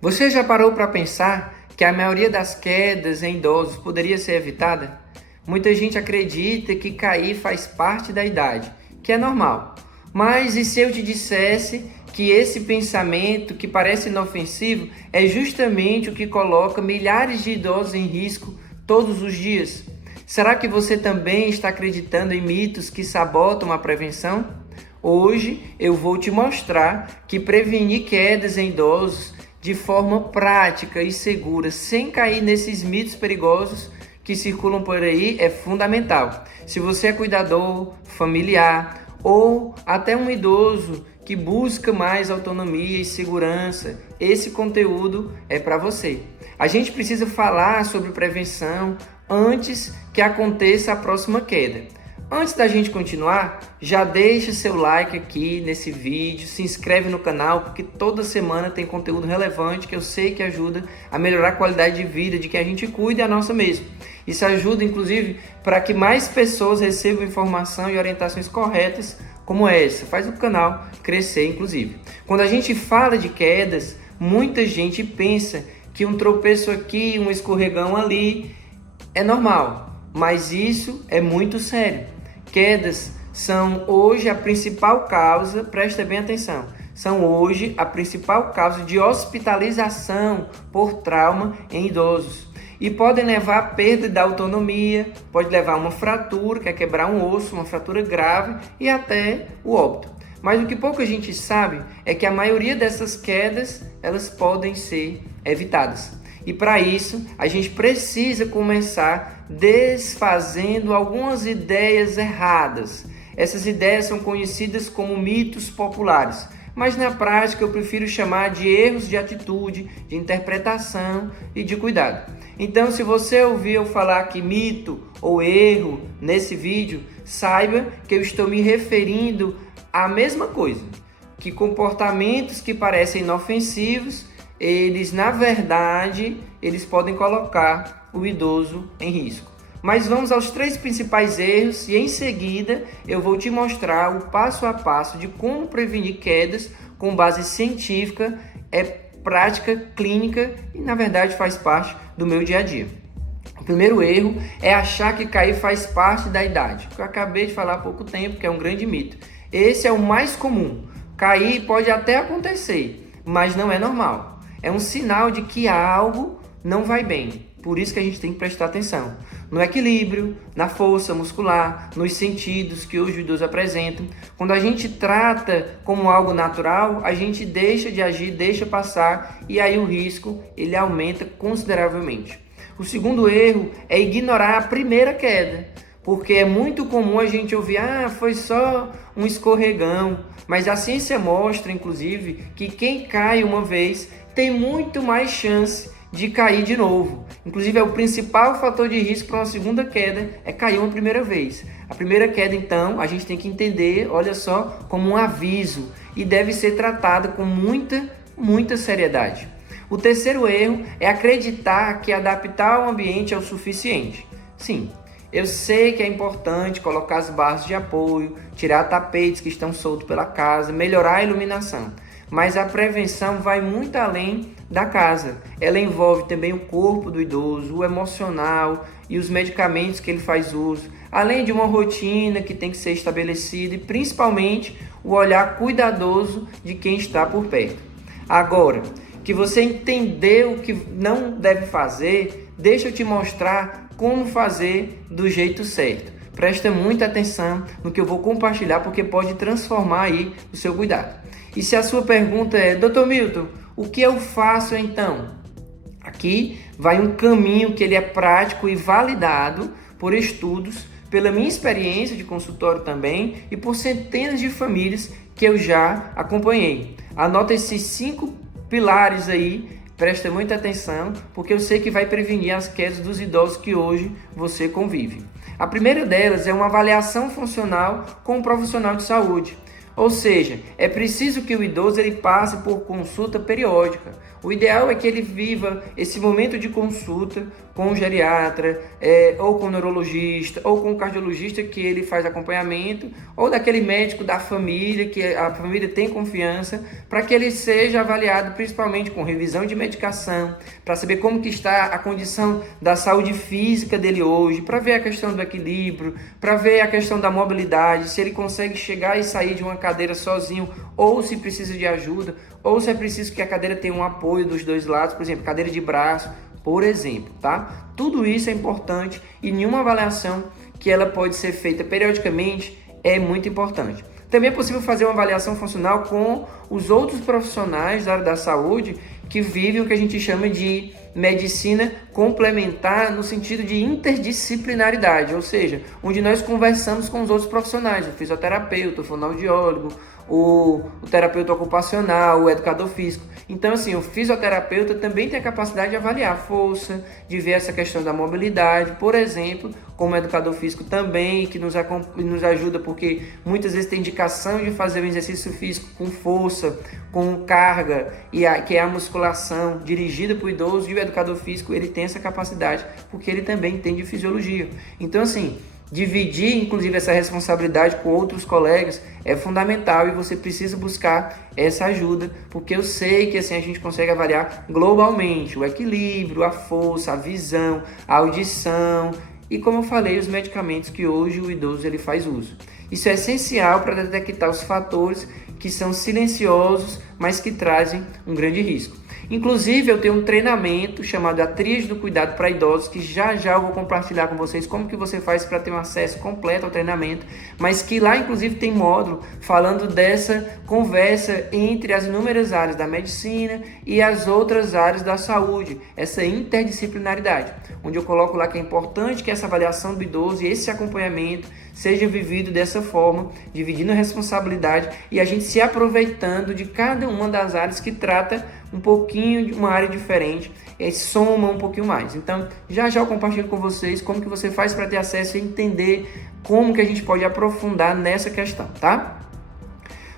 Você já parou para pensar que a maioria das quedas em idosos poderia ser evitada? Muita gente acredita que cair faz parte da idade, que é normal. Mas e se eu te dissesse que esse pensamento, que parece inofensivo, é justamente o que coloca milhares de idosos em risco todos os dias? Será que você também está acreditando em mitos que sabotam a prevenção? Hoje eu vou te mostrar que prevenir quedas em idosos de forma prática e segura, sem cair nesses mitos perigosos que circulam por aí, é fundamental. Se você é cuidador, familiar ou até um idoso que busca mais autonomia e segurança, esse conteúdo é para você. A gente precisa falar sobre prevenção antes que aconteça a próxima queda. Antes da gente continuar, já deixa seu like aqui nesse vídeo, se inscreve no canal, porque toda semana tem conteúdo relevante que eu sei que ajuda a melhorar a qualidade de vida de quem a gente cuida e a nossa mesmo. Isso ajuda, inclusive, para que mais pessoas recebam informação e orientações corretas como essa. Faz o canal crescer, inclusive. Quando a gente fala de quedas, muita gente pensa que um tropeço aqui, um escorregão ali é normal, mas isso é muito sério. Quedas são hoje a principal causa, presta bem atenção, são hoje a principal causa de hospitalização por trauma em idosos. E podem levar à perda da autonomia, pode levar a uma fratura, que é quebrar um osso, uma fratura grave e até o óbito. Mas o que pouca gente sabe é que a maioria dessas quedas, elas podem ser evitadas. E para isso, a gente precisa começar desfazendo algumas ideias erradas. Essas ideias são conhecidas como mitos populares, mas na prática eu prefiro chamar de erros de atitude, de interpretação e de cuidado. Então, se você ouvir eu falar que mito ou erro nesse vídeo, saiba que eu estou me referindo à mesma coisa, que comportamentos que parecem inofensivos, eles, na verdade, eles podem colocar o idoso em risco. Mas vamos aos 3 principais erros e em seguida eu vou te mostrar o passo a passo de como prevenir quedas com base científica, prática clínica e, na verdade, faz parte do meu dia a dia. O primeiro erro é achar que cair faz parte da idade, que eu acabei de falar há pouco tempo, que é um grande mito. Esse é o mais comum. Cair pode até acontecer, mas não é normal. É um sinal de que algo não vai bem. Por isso que a gente tem que prestar atenção no equilíbrio, na força muscular, nos sentidos que hoje os idosos apresentam. Quando a gente trata como algo natural, a gente deixa de agir, deixa passar e aí o risco ele aumenta consideravelmente. O segundo erro é ignorar a primeira queda, porque é muito comum a gente ouvir, foi só um escorregão, mas a ciência mostra, inclusive, que quem cai uma vez tem muito mais chance de cair de novo. Inclusive, é o principal fator de risco para uma segunda queda é cair uma primeira vez. A primeira queda, então, a gente tem que entender, olha só, como um aviso e deve ser tratada com muita seriedade. O terceiro erro é acreditar que adaptar ao ambiente é o suficiente. Sim, eu sei que é importante colocar as barras de apoio, tirar tapetes que estão soltos pela casa, melhorar a iluminação. Mas a prevenção vai muito além da casa. Ela envolve também o corpo do idoso, o emocional e os medicamentos que ele faz uso, além de uma rotina que tem que ser estabelecida e principalmente o olhar cuidadoso de quem está por perto. Agora, que você entendeu o que não deve fazer, deixa eu te mostrar como fazer do jeito certo. Presta muita atenção no que eu vou compartilhar, porque pode transformar aí o seu cuidado. E se a sua pergunta é, Dr. Milton, o que eu faço então? Aqui vai um caminho que ele é prático e validado por estudos, pela minha experiência de consultório também e por centenas de famílias que eu já acompanhei. Anota esses 5 pilares aí, presta muita atenção, porque eu sei que vai prevenir as quedas dos idosos que hoje você convive. A primeira delas é uma avaliação funcional com um profissional de saúde. Ou seja, é preciso que o idoso ele passe por consulta periódica. O ideal é que ele viva esse momento de consulta com o geriatra, ou com o neurologista, ou com o cardiologista que ele faz acompanhamento, ou daquele médico da família, que a família tem confiança, para que ele seja avaliado principalmente com revisão de medicação, para saber como que está a condição da saúde física dele hoje, para ver a questão do equilíbrio, para ver a questão da mobilidade, se ele consegue chegar e sair de uma cadeira sozinho, ou se precisa de ajuda, ou se é preciso que a cadeira tenha um apoio dos dois lados, por exemplo, cadeira de braço, por exemplo, tá? Tudo isso é importante e nenhuma avaliação que ela pode ser feita periodicamente é muito importante. Também é possível fazer uma avaliação funcional com os outros profissionais da área da saúde que vivem o que a gente chama de medicina complementar no sentido de interdisciplinaridade, ou seja, onde nós conversamos com os outros profissionais, o fisioterapeuta, o fonoaudiólogo, o terapeuta ocupacional, o educador físico. Então, assim, o fisioterapeuta também tem a capacidade de avaliar a força, de ver essa questão da mobilidade, por exemplo, como educador físico também, que nos ajuda porque muitas vezes tem indicação de fazer um exercício físico com força, com carga, que é a musculação dirigida para o idoso, e o educador físico ele tem essa capacidade porque ele também entende fisiologia. Então, assim, dividir, inclusive, essa responsabilidade com outros colegas é fundamental e você precisa buscar essa ajuda, porque eu sei que assim a gente consegue avaliar globalmente o equilíbrio, a força, a visão, a audição e, como eu falei, os medicamentos que hoje o idoso ele faz uso. Isso é essencial para detectar os fatores que são silenciosos, mas que trazem um grande risco. Inclusive, eu tenho um treinamento chamado A Tríade do Cuidado para Idosos, que já eu vou compartilhar com vocês como que você faz para ter um acesso completo ao treinamento, mas que lá, inclusive, tem módulo falando dessa conversa entre as inúmeras áreas da medicina e as outras áreas da saúde, essa interdisciplinaridade, onde eu coloco lá que é importante que essa avaliação do idoso e esse acompanhamento seja vivido dessa forma, dividindo a responsabilidade e a gente se aproveitando de cada uma das áreas que trata um pouquinho de uma área diferente e soma um pouquinho mais. Então, já eu compartilho com vocês como que você faz para ter acesso e entender como que a gente pode aprofundar nessa questão, tá?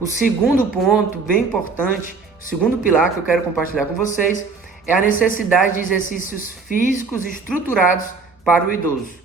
O segundo ponto, bem importante, o segundo pilar que eu quero compartilhar com vocês é a necessidade de exercícios físicos estruturados para o idoso.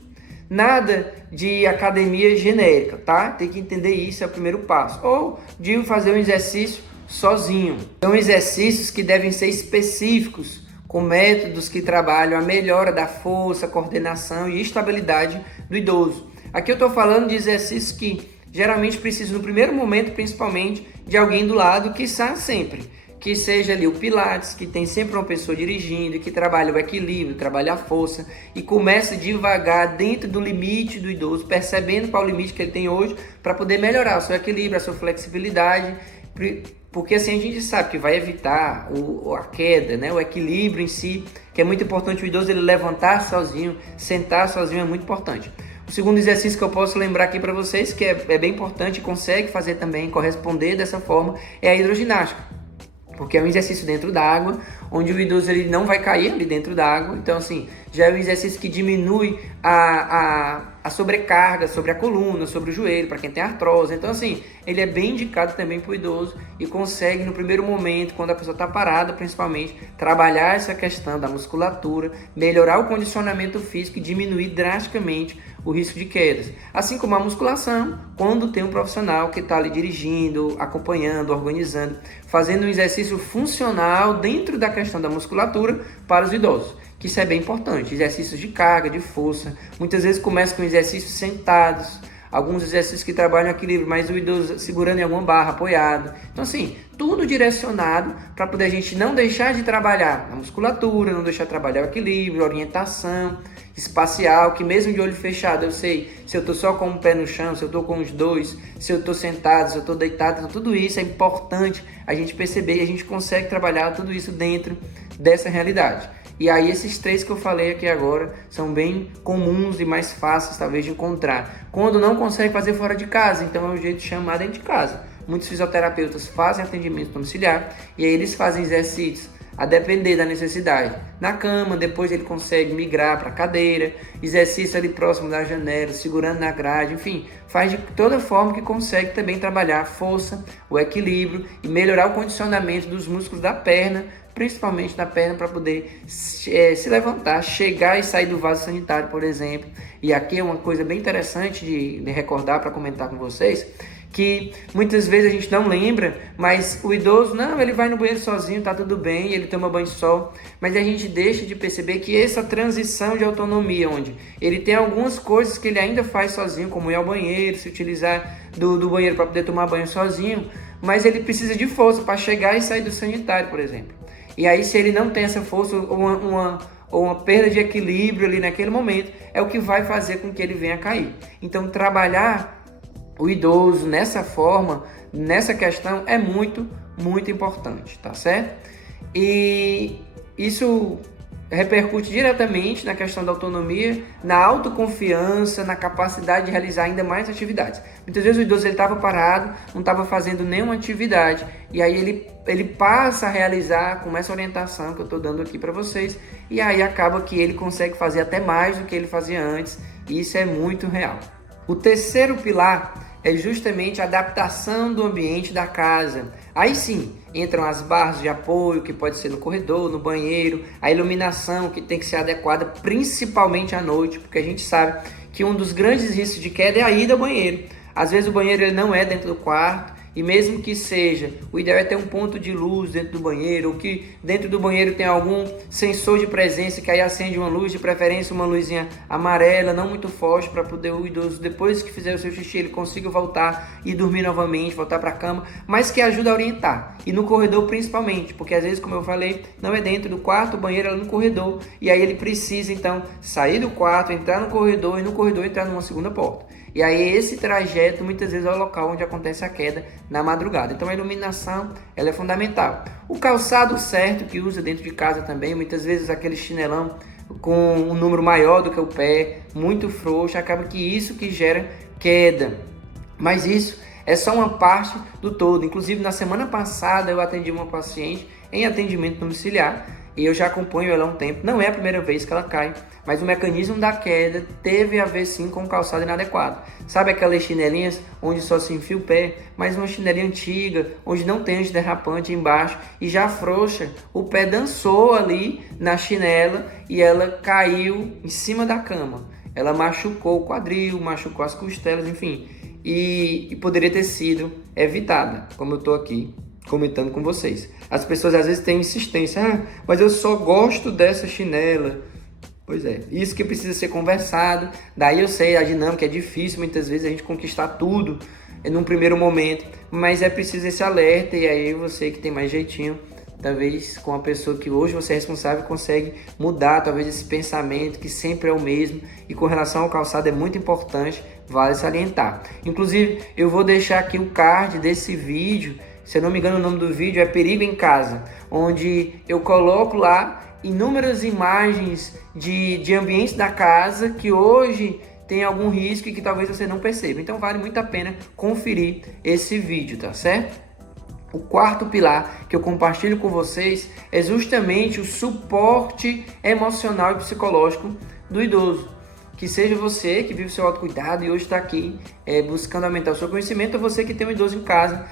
Nada de academia genérica, tá? Tem que entender isso, é o primeiro passo. Ou de fazer um exercício sozinho. São exercícios que devem ser específicos, com métodos que trabalham a melhora da força, coordenação e estabilidade do idoso. Aqui eu estou falando de exercícios que geralmente precisam, no primeiro momento, principalmente, de alguém do lado, quiçá sempre. Que seja ali o Pilates, que tem sempre uma pessoa dirigindo, que trabalha o equilíbrio, trabalha a força e começa devagar dentro do limite do idoso, percebendo qual é o limite que ele tem hoje para poder melhorar o seu equilíbrio, a sua flexibilidade, porque assim a gente sabe que vai evitar a queda, né? O equilíbrio em si, que é muito importante o idoso ele levantar sozinho, sentar sozinho é muito importante. O segundo exercício que eu posso lembrar aqui para vocês, que é bem importante e consegue fazer também, corresponder dessa forma, é a hidroginástica. Porque é um exercício dentro da água, onde o idoso ele não vai cair ali dentro da água. Então, assim, já é um exercício que diminui a sobrecarga sobre a coluna, sobre o joelho, para quem tem artrose. Então, assim, ele é bem indicado também para o idoso e consegue, no primeiro momento, quando a pessoa está parada, principalmente, trabalhar essa questão da musculatura, melhorar o condicionamento físico e diminuir drasticamente o risco de quedas. Assim como a musculação, quando tem um profissional que está ali dirigindo, acompanhando, organizando, fazendo um exercício funcional dentro da questão da musculatura para os idosos, que isso é bem importante. Exercícios de carga, de força, muitas vezes começa com exercícios sentados, alguns exercícios que trabalham equilíbrio, mas o idoso segurando em alguma barra, apoiado. Então, assim, tudo direcionado para poder a gente não deixar de trabalhar a musculatura, não deixar de trabalhar o equilíbrio, a orientação espacial, que mesmo de olho fechado eu sei se eu estou só com um pé no chão, se eu estou com os dois, se eu estou sentado, se eu estou deitado. Então, tudo isso é importante a gente perceber e a gente consegue trabalhar tudo isso dentro dessa realidade. E aí esses três que eu falei aqui agora são bem comuns e mais fáceis talvez de encontrar. Quando não consegue fazer fora de casa, então é um jeito de chamar dentro de casa. Muitos fisioterapeutas fazem atendimento domiciliar e aí eles fazem exercícios a depender da necessidade. Na cama, depois ele consegue migrar para a cadeira, exercício ali próximo da janela, segurando na grade, enfim, faz de toda forma que consegue também trabalhar a força, o equilíbrio e melhorar o condicionamento dos músculos da perna, principalmente da perna, para poder se levantar, chegar e sair do vaso sanitário, por exemplo. E aqui é uma coisa bem interessante de recordar para comentar com vocês, que muitas vezes a gente não lembra, mas o idoso, não, ele vai no banheiro sozinho, tá tudo bem, ele toma banho só, mas a gente deixa de perceber que essa transição de autonomia, onde ele tem algumas coisas que ele ainda faz sozinho, como ir ao banheiro, se utilizar do banheiro para poder tomar banho sozinho, mas ele precisa de força para chegar e sair do sanitário, por exemplo. E aí, se ele não tem essa força ou uma perda de equilíbrio ali naquele momento, é o que vai fazer com que ele venha a cair. Então, trabalhar o idoso nessa forma, nessa questão, é muito, muito importante, tá certo? E isso repercute diretamente na questão da autonomia, na autoconfiança, na capacidade de realizar ainda mais atividades. Muitas vezes o idoso estava parado, não estava fazendo nenhuma atividade, e aí ele passa a realizar com essa orientação que eu estou dando aqui para vocês, e aí acaba que ele consegue fazer até mais do que ele fazia antes, e isso é muito real. O terceiro pilar é justamente a adaptação do ambiente da casa. Aí sim, entram as barras de apoio, que pode ser no corredor, no banheiro, a iluminação, que tem que ser adequada, principalmente à noite, porque a gente sabe que um dos grandes riscos de queda é a ida ao banheiro. Às vezes o banheiro ele não é dentro do quarto, e mesmo que seja, o ideal é ter um ponto de luz dentro do banheiro, ou que dentro do banheiro tem algum sensor de presença que aí acende uma luz, de preferência uma luzinha amarela, não muito forte, para poder o idoso, depois que fizer o seu xixi, ele consiga voltar e dormir novamente, voltar para a cama, mas que ajuda a orientar. E no corredor principalmente, porque às vezes, como eu falei, não é dentro do quarto, o banheiro é no corredor, e aí ele precisa então sair do quarto, entrar no corredor, e no corredor entrar numa segunda porta. E aí esse trajeto muitas vezes é o local onde acontece a queda na madrugada. Então a iluminação ela é fundamental. O calçado certo que usa dentro de casa também, muitas vezes aquele chinelão com um número maior do que o pé, muito frouxo, acaba que isso que gera queda. Mas isso é só uma parte do todo. Inclusive na semana passada eu atendi uma paciente em atendimento domiciliar, e eu já acompanho ela há um tempo, não é a primeira vez que ela cai, mas o mecanismo da queda teve a ver sim com o calçado inadequado. Sabe aquelas chinelinhas onde só se enfia o pé, mas uma chinelinha antiga, onde não tem antiderrapante embaixo e já frouxa, o pé dançou ali na chinela e ela caiu em cima da cama. Ela machucou o quadril, machucou as costelas, enfim, e poderia ter sido evitada, como eu estou aqui comentando com vocês. As pessoas às vezes têm insistência, mas eu só gosto dessa chinela. Pois é, isso que precisa ser conversado. Daí eu sei, a dinâmica é difícil muitas vezes a gente conquistar tudo num primeiro momento, mas é preciso esse alerta, e aí você que tem mais jeitinho, talvez com a pessoa que hoje você é responsável, consegue mudar talvez esse pensamento que sempre é o mesmo. E com relação ao calçado é muito importante, vale salientar. Inclusive eu vou deixar aqui o card desse vídeo. Se eu não me engano, o nome do vídeo é Perigo em Casa, onde eu coloco lá inúmeras imagens de ambientes da casa que hoje tem algum risco e que talvez você não perceba. Então vale muito a pena conferir esse vídeo, tá certo? O quarto pilar que eu compartilho com vocês é justamente o suporte emocional e psicológico do idoso. Que seja você que vive o seu autocuidado e hoje está aqui buscando aumentar o seu conhecimento, ou você que tem um idoso em casa.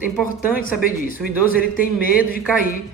É importante saber disso. O idoso ele tem medo de cair,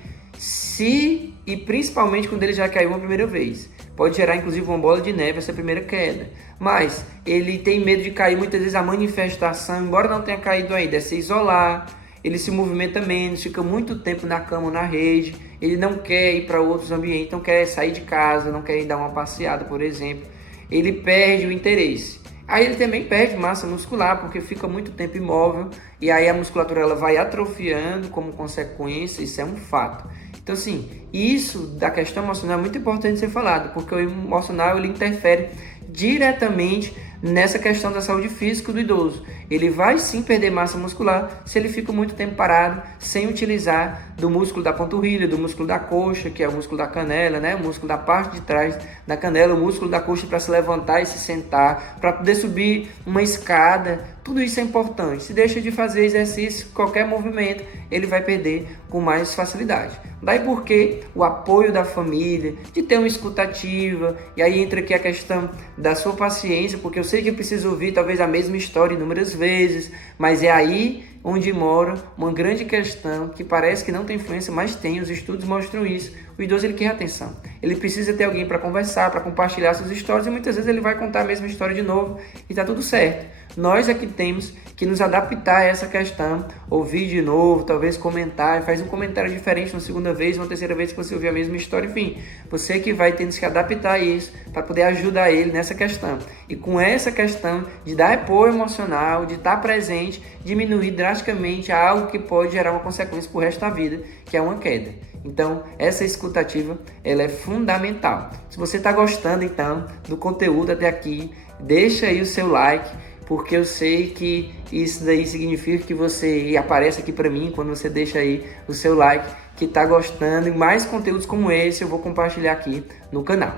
e principalmente quando ele já caiu uma primeira vez. Pode gerar inclusive uma bola de neve essa primeira queda. Mas ele tem medo de cair, muitas vezes a manifestação, embora não tenha caído ainda, é se isolar. Ele se movimenta menos, fica muito tempo na cama ou na rede. Ele não quer ir para outros ambientes, não quer sair de casa, não quer ir dar uma passeada, por exemplo. Ele perde o interesse. Aí ele também perde massa muscular, porque fica muito tempo imóvel, e aí a musculatura ela vai atrofiando como consequência, isso é um fato. Então assim, isso da questão emocional é muito importante ser falado, porque o emocional ele interfere diretamente nessa questão da saúde física do idoso. Ele vai sim perder massa muscular se ele fica muito tempo parado, sem utilizar do músculo da panturrilha, do músculo da coxa, que é o músculo da canela, né? O músculo da parte de trás da canela, o músculo da coxa para se levantar e se sentar, para poder subir uma escada. Tudo isso é importante. Se deixa de fazer exercício, qualquer movimento, ele vai perder com mais facilidade. Daí porque o apoio da família, de ter uma escutativa, e aí entra aqui a questão da sua paciência, porque eu sei que eu preciso ouvir talvez a mesma história inúmeras vezes, mas é aí onde mora uma grande questão que parece que não tem influência, mas tem, os estudos mostram isso. O idoso ele quer atenção, ele precisa ter alguém para conversar, para compartilhar suas histórias, e muitas vezes ele vai contar a mesma história de novo e está tudo certo. Nós aqui temos que nos adaptar a essa questão, ouvir de novo, talvez comentar, faz um comentário diferente na segunda vez, uma terceira vez que você ouvir a mesma história, enfim, você que vai tendo que se adaptar a isso para poder ajudar ele nessa questão. E com essa questão de dar apoio emocional, de estar presente, diminuir drasticamente algo que pode gerar uma consequência para o resto da vida, que é uma queda. Então, essa escutativa, ela é fundamental. Se você está gostando, então, do conteúdo até aqui, deixa aí o seu like, porque eu sei que isso daí significa que você aparece aqui para mim quando você deixa aí o seu like, que está gostando, e mais conteúdos como esse eu vou compartilhar aqui no canal.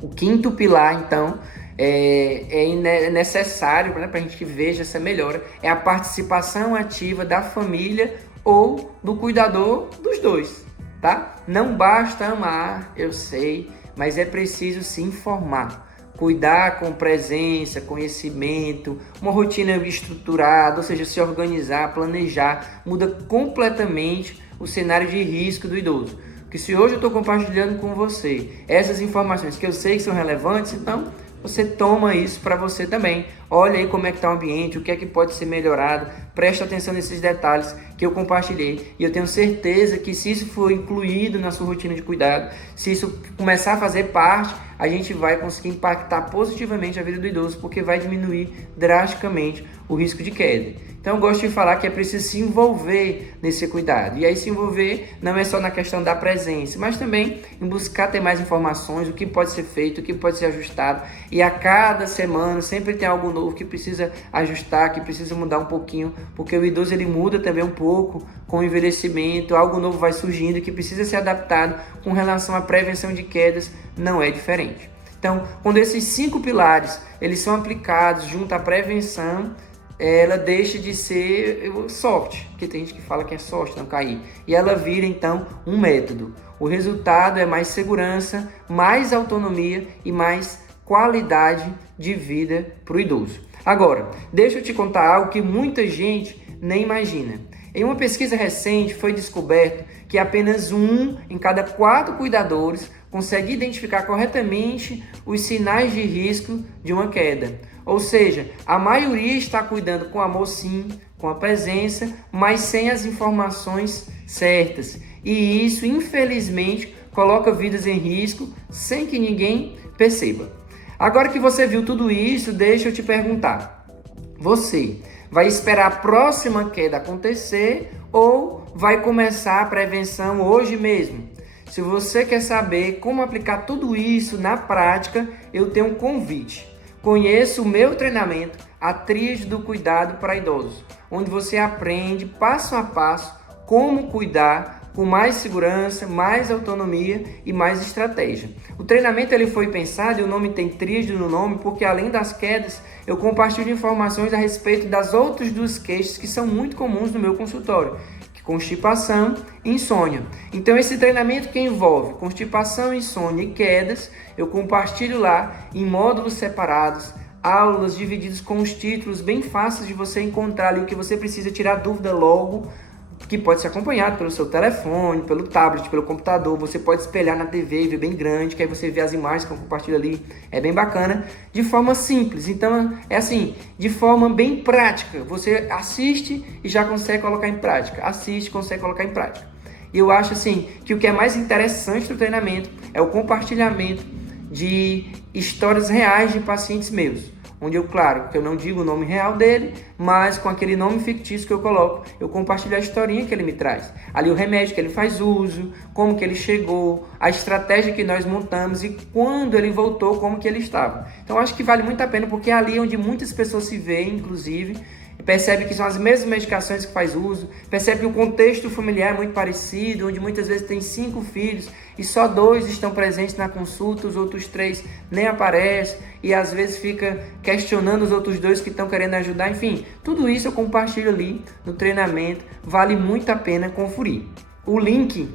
O quinto pilar, então, é necessário, né, para a gente que veja essa melhora, é a participação ativa da família ou do cuidador dos dois, tá? Não basta amar, eu sei, mas é preciso se informar. Cuidar com presença, conhecimento, uma rotina estruturada, ou seja, se organizar, planejar, muda completamente o cenário de risco do idoso. Porque se hoje eu estou compartilhando com você essas informações que eu sei que são relevantes, então você toma isso para você também. Olha aí como é que está o ambiente, o que é que pode ser melhorado, presta atenção nesses detalhes que eu compartilhei. E eu tenho certeza que se isso for incluído na sua rotina de cuidado, se isso começar a fazer parte, a gente vai conseguir impactar positivamente a vida do idoso, porque vai diminuir drasticamente o risco de queda. Então eu gosto de falar que é preciso se envolver nesse cuidado. E aí se envolver não é só na questão da presença, mas também em buscar ter mais informações, o que pode ser feito, o que pode ser ajustado. E a cada semana sempre tem algo novo que precisa ajustar, que precisa mudar um pouquinho, porque o idoso ele muda também um pouco com o envelhecimento, algo novo vai surgindo que precisa ser adaptado. Com relação à prevenção de quedas, não é diferente. Então, quando esses 5 pilares eles são aplicados junto à prevenção, ela deixa de ser soft, porque tem gente que fala que é soft, não cair, e ela vira então um método. O resultado é mais segurança, mais autonomia e mais qualidade de vida para o idoso. Agora, deixa eu te contar algo que muita gente nem imagina. Em uma pesquisa recente foi descoberto que apenas 1 em cada 4 cuidadores consegue identificar corretamente os sinais de risco de uma queda. Ou seja, a maioria está cuidando com amor sim, com a presença, mas sem as informações certas. E isso, infelizmente, coloca vidas em risco sem que ninguém perceba. Agora que você viu tudo isso, deixa eu te perguntar. Você vai esperar a próxima queda acontecer ou vai começar a prevenção hoje mesmo? Se você quer saber como aplicar tudo isso na prática, eu tenho um convite. Conheça o meu treinamento, a Tríade do Cuidado para Idosos, onde você aprende passo a passo como cuidar com mais segurança, mais autonomia e mais estratégia. O treinamento ele foi pensado, e o nome tem tríade no nome, porque além das quedas, eu compartilho informações a respeito das outras 2 queixas que são muito comuns no meu consultório, constipação e insônia. Então esse treinamento que envolve constipação, insônia e quedas, eu compartilho lá em módulos separados, aulas divididas com os títulos bem fáceis de você encontrar ali o que você precisa tirar dúvida logo, que pode ser acompanhado pelo seu telefone, pelo tablet, pelo computador. Você pode espelhar na TV e ver bem grande, que aí você vê as imagens que eu compartilho ali. É bem bacana, de forma simples. Então, é assim, de forma bem prática. Você assiste e já consegue colocar em prática. Assiste, consegue colocar em prática. E eu acho assim, que o que é mais interessante do treinamento é o compartilhamento de histórias reais de pacientes meus. Onde eu, claro, que eu não digo o nome real dele, mas com aquele nome fictício que eu coloco, eu compartilho a historinha que ele me traz. Ali o remédio que ele faz uso, como que ele chegou, a estratégia que nós montamos e quando ele voltou, como que ele estava. Então acho que vale muito a pena, porque é ali onde muitas pessoas se veem, inclusive, percebe que são as mesmas medicações que faz uso, percebe que o contexto familiar é muito parecido, onde muitas vezes tem 5 filhos e só 2 estão presentes na consulta, os outros 3 nem aparecem e às vezes fica questionando os outros 2 que estão querendo ajudar. Enfim, tudo isso eu compartilho ali no treinamento, vale muito a pena conferir. O link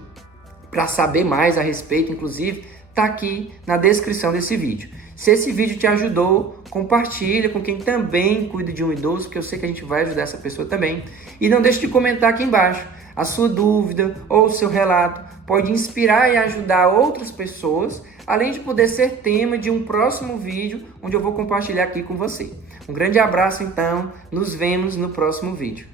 para saber mais a respeito, inclusive, está aqui na descrição desse vídeo. Se esse vídeo te ajudou, compartilha com quem também cuida de um idoso, porque eu sei que a gente vai ajudar essa pessoa também. E não deixe de comentar aqui embaixo. A sua dúvida ou o seu relato pode inspirar e ajudar outras pessoas, além de poder ser tema de um próximo vídeo, onde eu vou compartilhar aqui com você. Um grande abraço, então. Nos vemos no próximo vídeo.